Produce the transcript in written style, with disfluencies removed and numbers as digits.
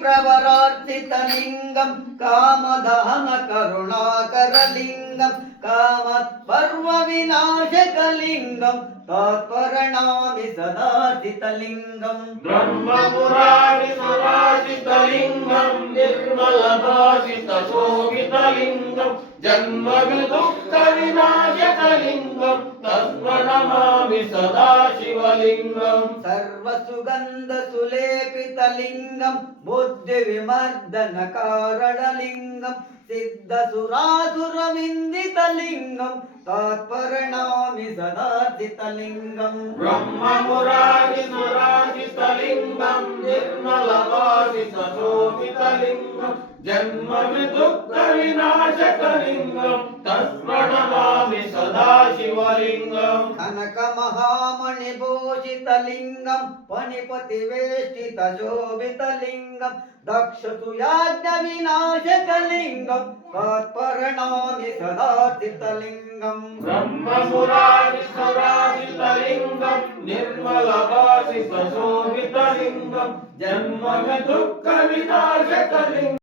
प्रवरार्चितलिङ्गं कामदहन करुणाकरलिङ्गं कामपर्वविनाशकलिङ्गं तत्पर्णामि सदाचितलिङ्गं ब्रह्मपुरारिसुराजितलिङ्गं निर्मलभासितशोभितलिङ्गं जन्मविदुःखविनाशकलिङ्गं तत्प्रणमामि सदा शिवलिङ्गं सर्वसुगन्धसुलेपितलिङ्गं बुद्धिविमर्दनकारणलिङ्गं सिद्धसुरासुरविन्दितलिङ्गं तत्पर्णामि सदाचितलिङ्गं ब्रह्ममुरारिसुराजितलिङ्गं निर्मलभासितशोभितलिङ्गं जन्मविदुःखविनाशकलिङ्गं तत्प्रणमामि सदा शिवलिङ्गं कनकमहामणिभूषितलिङ्गं फणिपतिवेष्टितशोभितलिङ्गं दक्षसुयाज्ञविनाशकलिङ्गं तत्पर्णामि सदाचितलिङ्गं ब्रह्मपुरारिसुराजितलिङ्गं निर्मलभासितशोभितलिङ्गं जन्मविदुःखविनाशकलिङ्गं